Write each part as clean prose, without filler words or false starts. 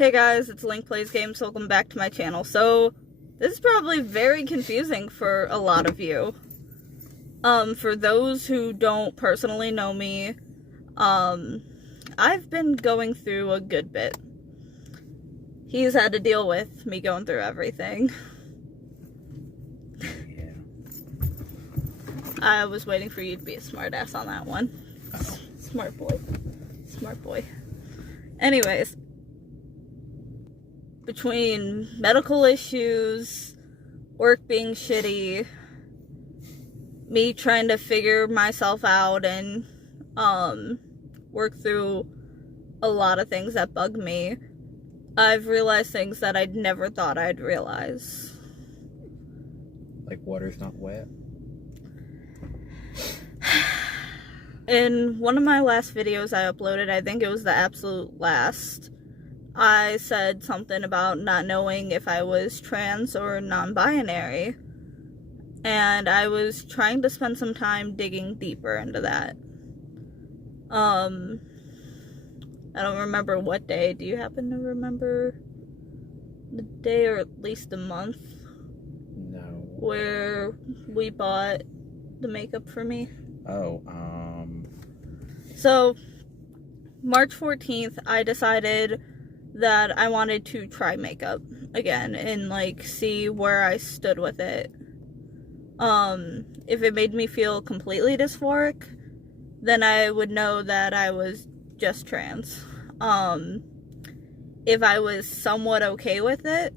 Hey guys, it's LynkPlaysGames. Welcome back to my channel. So, this is probably very confusing for a lot of you. For those who don't personally know me, I've been going through a good bit. He's had to deal with me going through everything. Yeah. I was waiting for you to be a smartass on that one. Uh-oh. Smart boy. Smart boy. Anyways, between medical issues, work being shitty, me trying to figure myself out and work through a lot of things that bug me, I've realized things that I'd never thought I'd realize. Like water's not wet? In one of my last videos I uploaded, I think it was the absolute last, I said something about not knowing if I was trans or non-binary. And I was trying to spend some time digging deeper into that. I don't remember what day. Do you happen to remember the day or at least the month? No. Where we bought the makeup for me? Oh, So, March 14th, I decided that I wanted to try makeup again and, like, see where I stood with it. If it made me feel completely dysphoric, then I would know that I was just trans. If I was somewhat okay with it,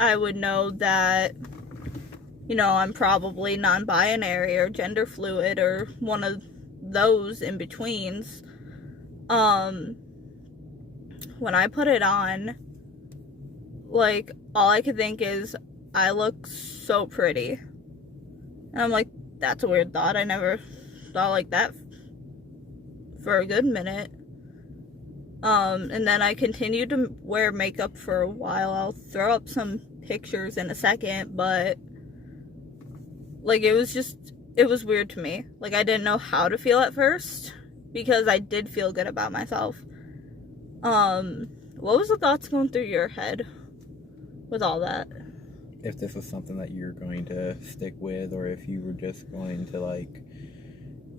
I would know that, you know, I'm probably non-binary or gender fluid or one of those in betweens. When I put it on, like, all I could think is, I look so pretty. And I'm like, that's a weird thought. I never thought like that for a good minute. And then I continued to wear makeup for a while. I'll throw up some pictures in a second, but, like, it was weird to me. Like, I didn't know how to feel at first, because I did feel good about myself. What was the thoughts going through your head with all that? if this was something that you're going to stick with, or if you were just going to, like,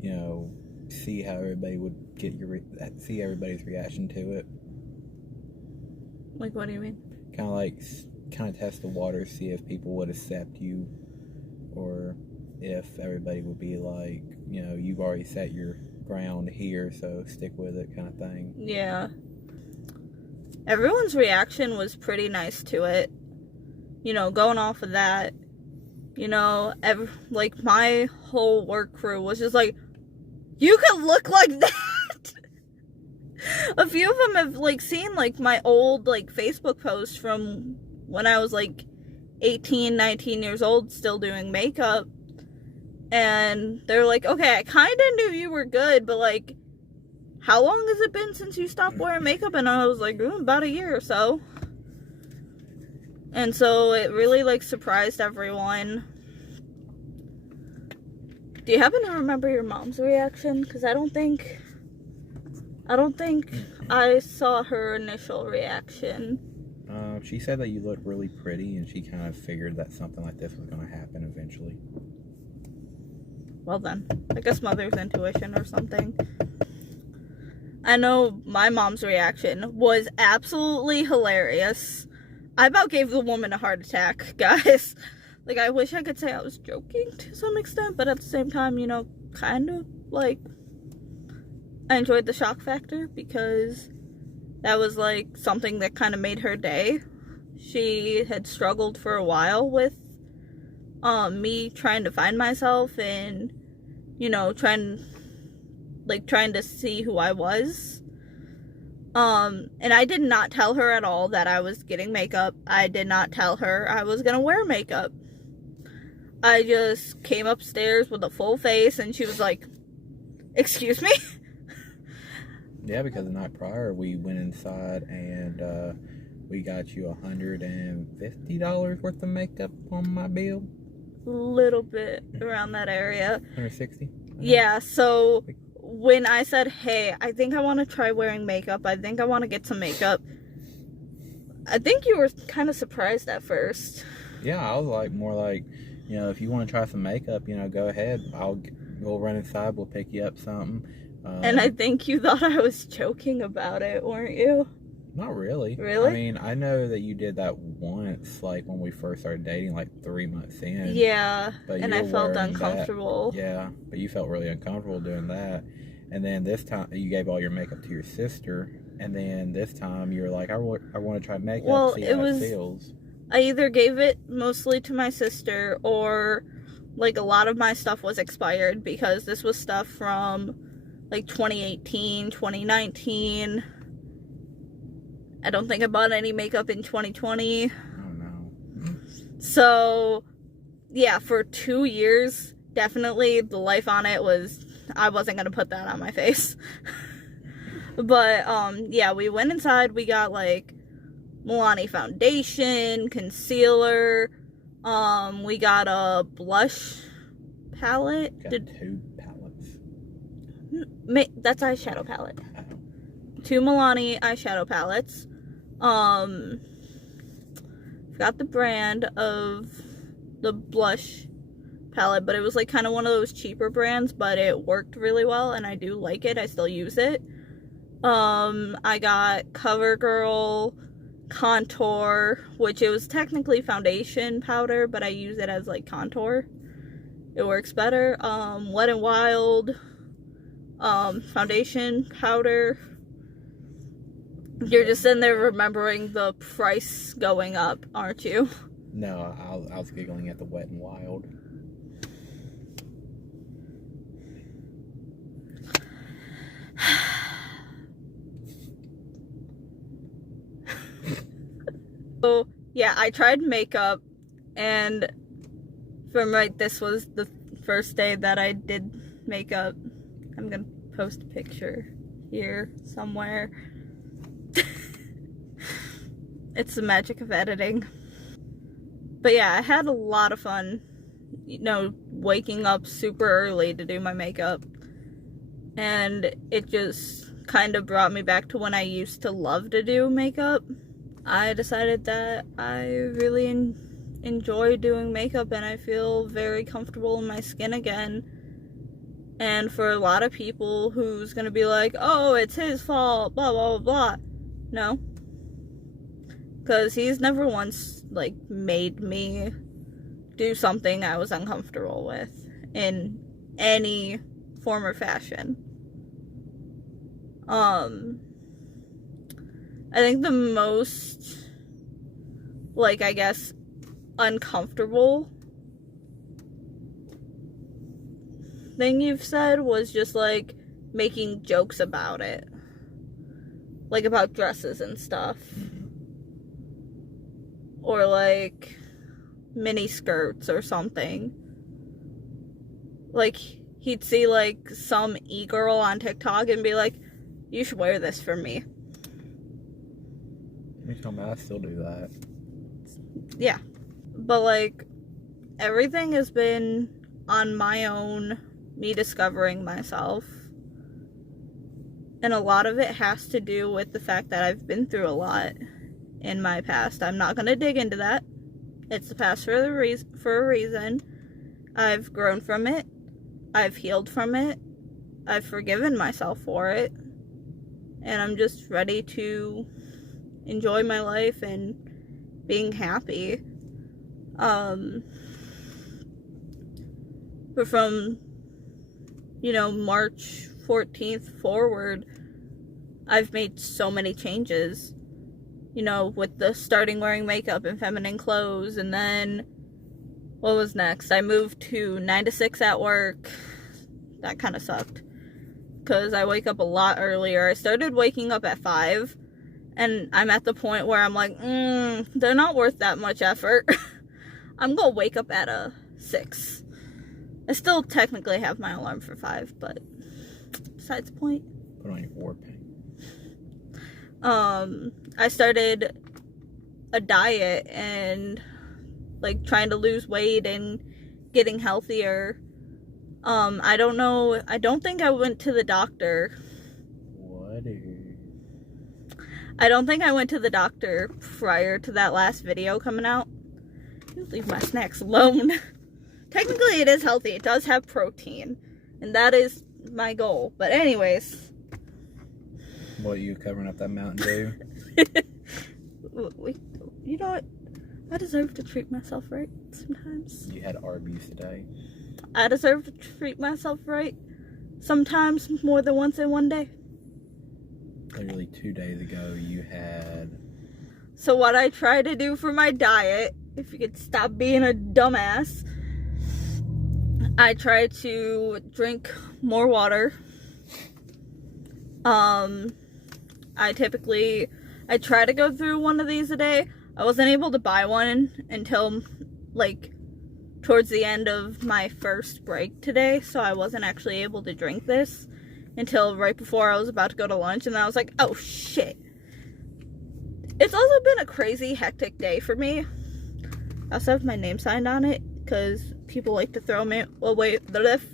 you know, see how everybody would see everybody's reaction to it. Like, what do you mean? Kind of test the water, see if people would accept you, or if everybody would be like, you know, you've already set your ground here, so stick with it, kind of thing. Yeah. Everyone's reaction was pretty nice to it. You know, going off of that, you know, like, my whole work crew was just like, you could look like that! A few of them have, like, seen, like, my old, like, Facebook posts from when I was, like, 18, 19 years old, still doing makeup. And they're like, okay, I kind of knew you were good, but, like, how long has it been since you stopped wearing makeup? And I was like, about a year or so. And so it really, like, surprised everyone. Do you happen to remember your mom's reaction? Because I don't think I saw her initial reaction. She said that you look really pretty, and she kind of figured that something like this was going to happen eventually. Well then, I guess mother's intuition or something. I know my mom's reaction was absolutely hilarious. I about gave the woman a heart attack, guys. Like, I wish I could say I was joking to some extent, but at the same time, you know, kind of, like, I enjoyed the shock factor, because that was, like, something that kind of made her day. She had struggled for a while with me trying to find myself and, you know, trying to see who I was. And I did not tell her at all that I was getting makeup. I did not tell her I was gonna wear makeup. I just came upstairs with a full face, and she was like, excuse me? Yeah, because the night prior, we went inside and we got you $150 worth of makeup on my bill. Little bit around that area. 160? Yeah, so when I said, hey, I think I want to try wearing makeup, I think I want to get some makeup, I think you were kind of surprised at first. Yeah, I was like, more like, you know, if you want to try some makeup, you know, go ahead. We'll run inside. We'll pick you up something. And I think you thought I was joking about it, weren't you? Not really. Really? I mean, I know that you did that once, like when we first started dating, like 3 months in. Yeah, But and I felt uncomfortable. Yeah, but you felt really uncomfortable doing that. And then this time, you gave all your makeup to your sister. And then this time, you were like, I want to try makeup, see how it feels. I either gave it mostly to my sister, or like a lot of my stuff was expired because this was stuff from like 2018, 2019. I don't think I bought any makeup in 2020. Oh no. So, yeah, for 2 years, definitely the life on it was, I wasn't going to put that on my face. But, yeah, we went inside, we got, like, Milani foundation, concealer, we got a blush palette. Got 2 palettes. That's eyeshadow palette. Oh. 2 Milani eyeshadow palettes. Forgot the brand of the blush palette, but it was like kind of one of those cheaper brands, but it worked really well and I do like it. I still use it. I got CoverGirl contour, which it was technically foundation powder, but I use it as like contour. It works better. Wet n Wild foundation powder. You're just in there remembering the price going up, aren't you? No, I was giggling at the Wet n Wild. So, yeah, I tried makeup, and from like, this was the first day that I did makeup. I'm gonna post a picture here somewhere. It's the magic of editing. But yeah, I had a lot of fun, you know, waking up super early to do my makeup. And it just kind of brought me back to when I used to love to do makeup. I decided that I really enjoy doing makeup and I feel very comfortable in my skin again. And for a lot of people who's gonna be like, oh, it's his fault, blah, blah, blah, blah. No. Because he's never once, like, made me do something I was uncomfortable with in any form or fashion. I think the most, like, I guess, uncomfortable thing you've said was just, like, making jokes about it. Like, about dresses and stuff. Or, like, mini skirts or something. Like, he'd see, like, some e-girl on TikTok and be like, you should wear this for me. You tell me I still do that. Yeah. But, like, everything has been on my own, me discovering myself. And a lot of it has to do with the fact that I've been through a lot in my past. I'm not going to dig into that. It's the past for a reason. I've grown from it. I've healed from it. I've forgiven myself for it. And I'm just ready to enjoy my life and being happy. But from, you know, March 14th forward, I've made so many changes. You know, with the starting wearing makeup and feminine clothes, and then what was next? I moved to 9 to 6 at work. That kind of sucked because I wake up a lot earlier. I started waking up at 5, and I'm at the point where I'm like, they're not worth that much effort. I'm gonna wake up at 6. I still technically have my alarm for 5, but besides the point. Put on your war paint. I started a diet and, like, trying to lose weight and getting healthier. I don't know, I don't think I went to the doctor. What? I don't think I went to the doctor prior to that last video coming out. You leave my snacks alone. Technically, it is healthy. It does have protein. And that is my goal. But anyways. What, are you covering up that Mountain Dew? You know what? I deserve to treat myself right sometimes. You had Arby's today. I deserve to treat myself right sometimes more than once in one day. Literally 2 days ago, you had... So what I try to do for my diet, if you could stop being a dumbass, I try to drink more water. I try to go through one of these a day. I wasn't able to buy one until, like, towards the end of my first break today, so I wasn't actually able to drink this until right before I was about to go to lunch, and then I was like, oh shit. It's also been a crazy hectic day for me. I also have my name signed on it, because people like to throw me away the lift.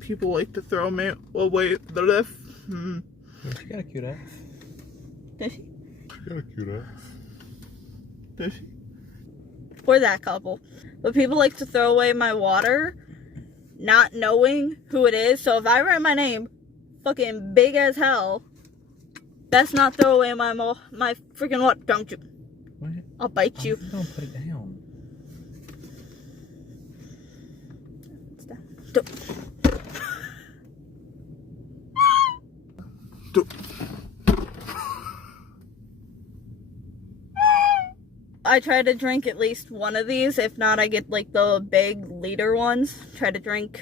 People like to throw me away the lift. She got a cute ass. Does she? She got a cute ass. Does she? For that couple. But people like to throw away my water, not knowing who it is. So if I write my name fucking big as hell, best not throw away my freaking water. Don't you? What? I'll bite you. Don't put it down. It's down. Don't. I try to drink at least one of these. If not, I get like the big liter ones. Try to drink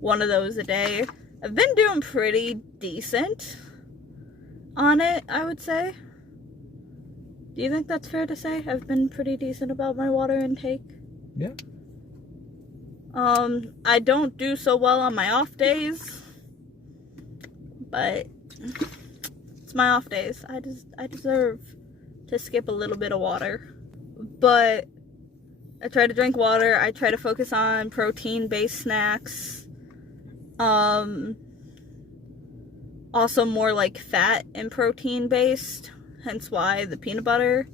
one of those a day. I've been doing pretty decent on it, I would say. Do you think that's fair to say? I've been pretty decent about my water intake. Yeah. I don't do so well on my off days, but it's my off days. I deserve to skip a little bit of water. But I try to drink water. I try to focus on protein-based snacks. Also more like fat and protein-based, hence why the peanut butter.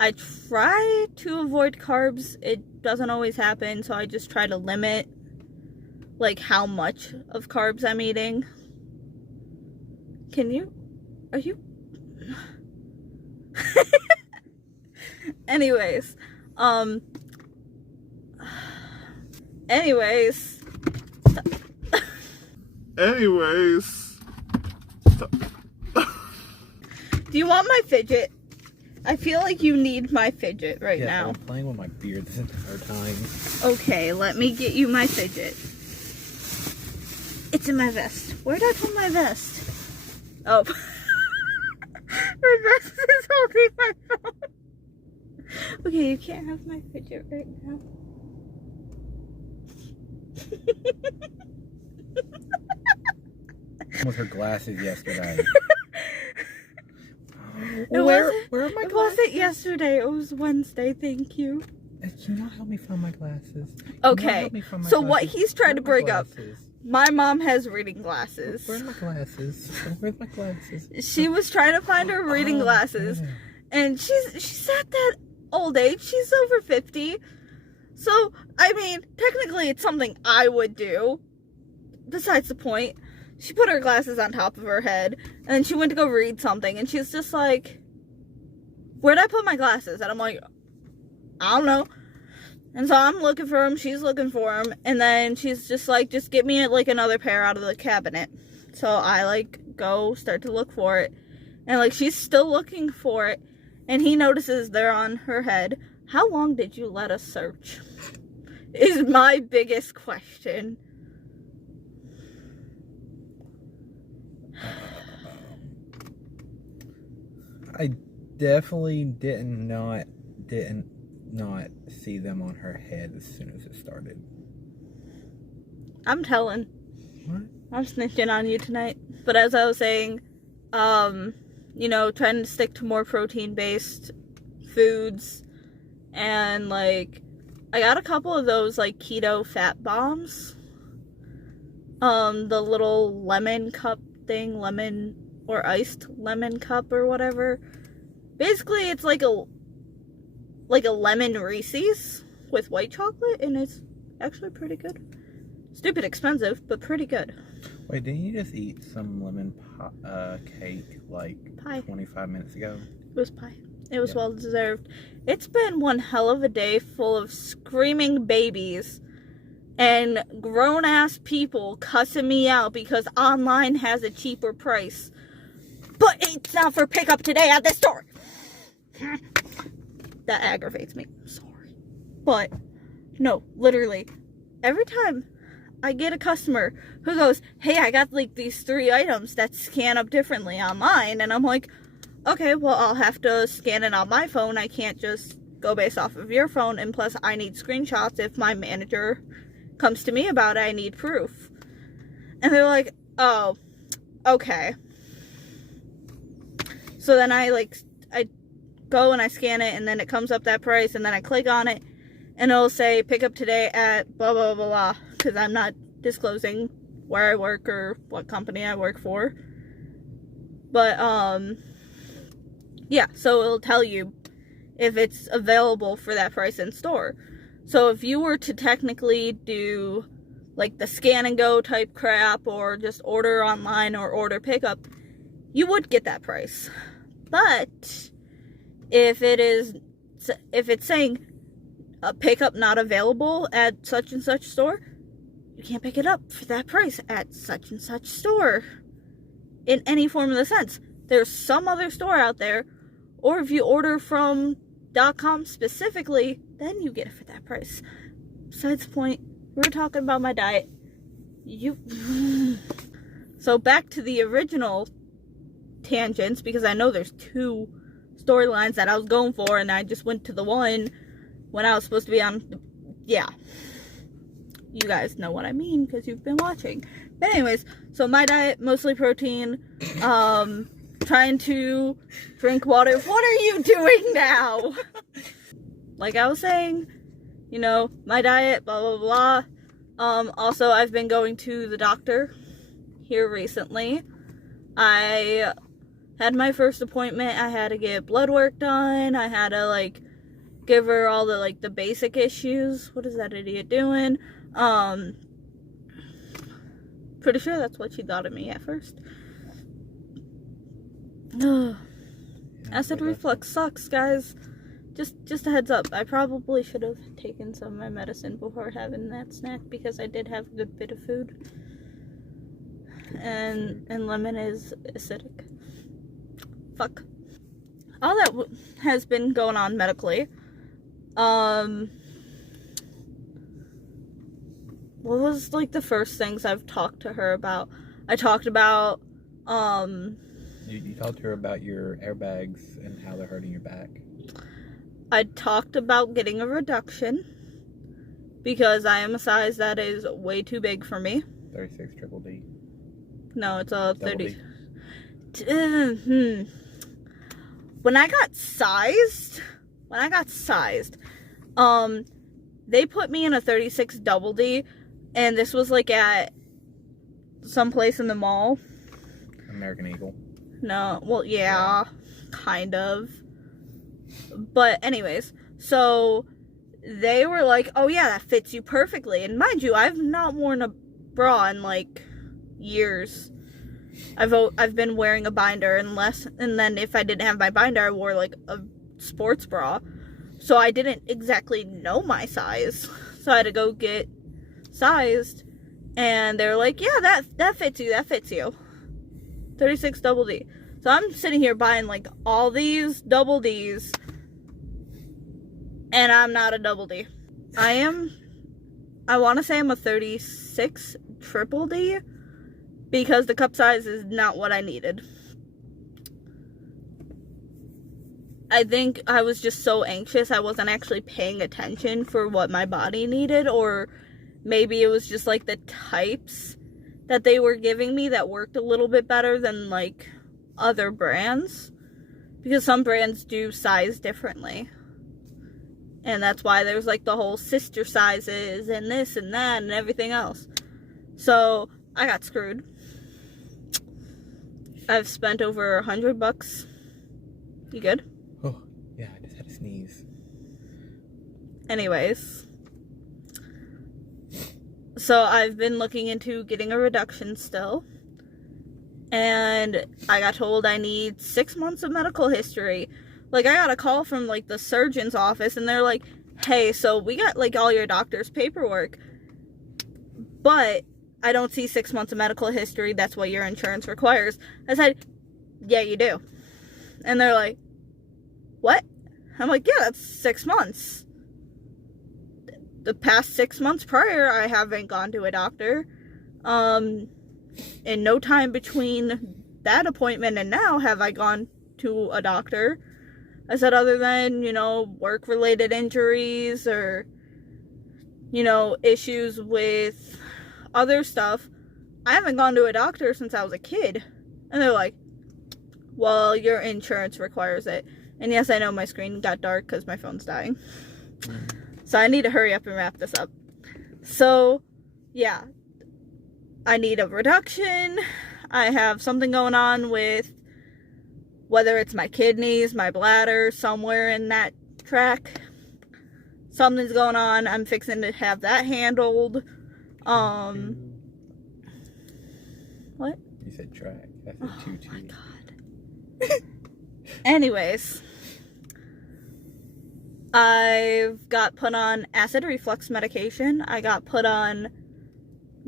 I try to avoid carbs. It doesn't always happen, so I just try to limit like how much of carbs I'm eating. Are you? Anyways, do you want my fidget? I feel like you need my fidget right now. I'm playing with my beard this entire time. Okay, let me get you my fidget. It's in my vest. Where did I put my vest? Oh. My vest is holding my phone. Okay, you can't have my fidget right now. With her glasses yesterday. Where are my glasses? It wasn't yesterday. It was Wednesday. Thank you. Can you not help me find my glasses? Okay. So what he's trying to bring up. My mom has reading glasses. Where's my glasses? Where's my glasses? She was trying to find her reading glasses. Yeah. And she's at that old age. She's over 50. So, I mean, technically it's something I would do. Besides the point. She put her glasses on top of her head. And then she went to go read something. And she's just like, where'd I put my glasses? And I'm like, I don't know. And so I'm looking for them. She's looking for them. And then she's just like, just get me like another pair out of the cabinet. So I like go start to look for it. And like she's still looking for it. And he notices they're on her head. How long did you let us search? Is my biggest question. I definitely didn't not see them on her head as soon as it started. I'm telling. What? I'm snitching on you tonight. But as I was saying, you know, trying to stick to more protein-based foods. And, like, I got a couple of those, like, keto fat bombs. The little lemon cup thing, lemon or iced lemon cup or whatever. Basically, it's like a lemon Reese's with white chocolate, and it's actually pretty good. Stupid expensive, but pretty good. Wait, didn't you just eat some lemon cake like Pie. 25 minutes ago? It was pie. It was well deserved. It's been one hell of a day full of screaming babies and grown-ass people cussing me out because online has a cheaper price. But it's not for pickup today at the store. That aggravates me. I'm sorry. But, no, literally, every time I get a customer who goes, hey, I got like these 3 items that scan up differently online, and I'm like, okay, well, I'll have to scan it on my phone. I can't just go based off of your phone, and plus I need screenshots. If my manager comes to me about it, I need proof. And they're like, oh, okay. So then I go and I scan it, and then it comes up that price, and then I click on it, and it'll say pick up today at blah blah blah blah, because I'm not disclosing where I work or what company I work for. But yeah, so it'll tell you if it's available for that price in store. So if you were to technically do like the scan and go type crap, or just order online or order pickup, you would get that price. But if it's saying a pickup not available at such and such store, you can't pick it up for that price at such and such store in any form of the sense. There's some other store out there, or if you order from .com specifically, then you get it for that price. Besides the point, we're talking about my diet. So back to the original tangents, because I know there's 2 storylines that I was going for, and I just went to the one when I was supposed to be on. Yeah, you guys know what I mean because you've been watching. But anyways, so my diet, mostly protein, trying to drink water. What are you doing now? Like I was saying, you know, my diet, blah blah blah. Also, I've been going to the doctor here recently. I had my first appointment. I had to get blood work done. I had to give her all the the basic issues. What is that idiot doing? Pretty sure that's what she thought of me at first. Acid reflux sucks, guys. Just a heads up. I probably should have taken some of my medicine before having that snack, because I did have a good bit of food. And lemon is acidic. Fuck. All that has been going on medically. What was the first things I've talked to her about? I talked about You talked to her about your airbags and how they're hurting your back. I talked about getting a reduction because I am a size that is way too big for me. 36 triple D. No, it's a 30. When I got sized, they put me in a 36 double D, and this was at some place in the mall. American Eagle. No, well, yeah, kind of. But anyways, so they were like, oh yeah, that fits you perfectly. And mind you, I've not worn a bra in years. I've been wearing a binder, and then if I didn't have my binder, I wore a sports bra. So I didn't exactly know my size. So I had to go get sized, and they were like, yeah, that fits you. 36 double D. So I'm sitting here buying all these double Ds, and I'm not a double D. I want to say I'm a 36 triple D, because the cup size is not what I needed. I think I was just so anxious, I wasn't actually paying attention for what my body needed, or maybe it was just the types that they were giving me that worked a little bit better than other brands, because some brands do size differently, and that's why there's the whole sister sizes and this and that and everything else. So I got screwed. I've spent over $100. You good? Oh, yeah, I just had to sneeze. Anyways. So I've been looking into getting a reduction still. And I got told I need 6 months of medical history. Like, I got a call from, like, the surgeon's office, and they're like, hey, so we got, like, all your doctor's paperwork, but I don't see 6 months of medical history. That's what your insurance requires. I said, yeah, you do. And they're like, what? I'm like, yeah, that's 6 months. The past 6 months prior, I haven't gone to a doctor. In no time between that appointment and now have I gone to a doctor. I said, other than, you know, work-related injuries or, you know, issues with other stuff, I haven't gone to a doctor since I was a kid. And they're like, well, your insurance requires it. And yes, I know my screen got dark because my phone's dying. So I need to hurry up and wrap this up. So, yeah. I need a reduction. I have something going on with whether it's my kidneys, my bladder, somewhere in that track. Something's going on. I'm fixing to have that handled. What? You said track. I said Oh two. my god. Anyways. I've got put on acid reflux medication. I got put on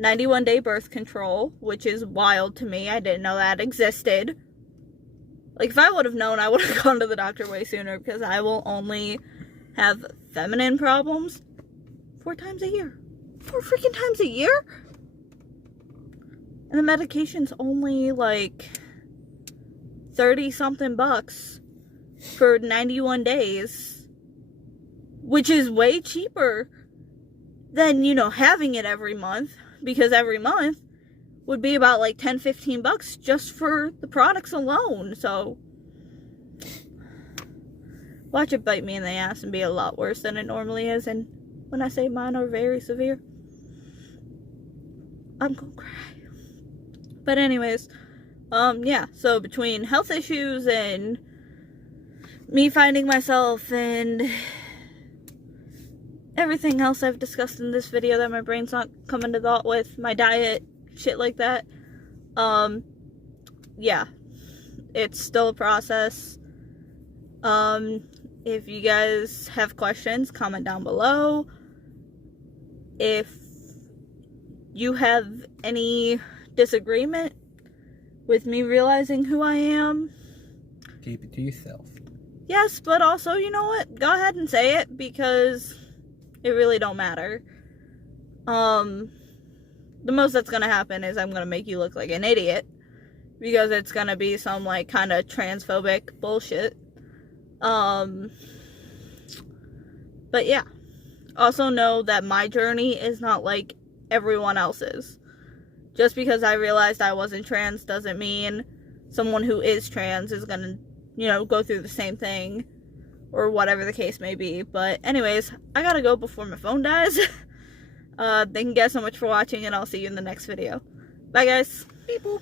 91-day birth control, which is wild to me. I didn't know that existed. Like, if I would have known, I would have gone to the doctor way sooner, because I will only have feminine problems 4 times a year. 4 freaking times a year? And the medication's only, like, 30-something bucks for 91 days, which is way cheaper than, you know, having it every month. Because every month would be about like 10-15 bucks just for the products alone. So watch it bite me in the ass and be a lot worse than it normally is. And when I say mine are very severe, I'm gonna cry. But anyways, yeah, so between health issues and me finding myself and everything else I've discussed in this video that my brain's not coming to thought with, my diet, shit like that, yeah, it's still a process. If you guys have questions, comment down below. If you have any disagreement with me realizing who I am, keep it to yourself. Yes, but also, you know what, go ahead and say it, because it really don't matter. The most that's gonna happen is I'm gonna make you look like an idiot, because it's gonna be some, like, kind of transphobic bullshit. But yeah. Also know that my journey is not like everyone else's. Just because I realized I wasn't trans doesn't mean someone who is trans is gonna, you know, go through the same thing. Or whatever the case may be. But anyways, I gotta go before my phone dies. Thank you guys so much for watching, and I'll see you in the next video. Bye, guys. People.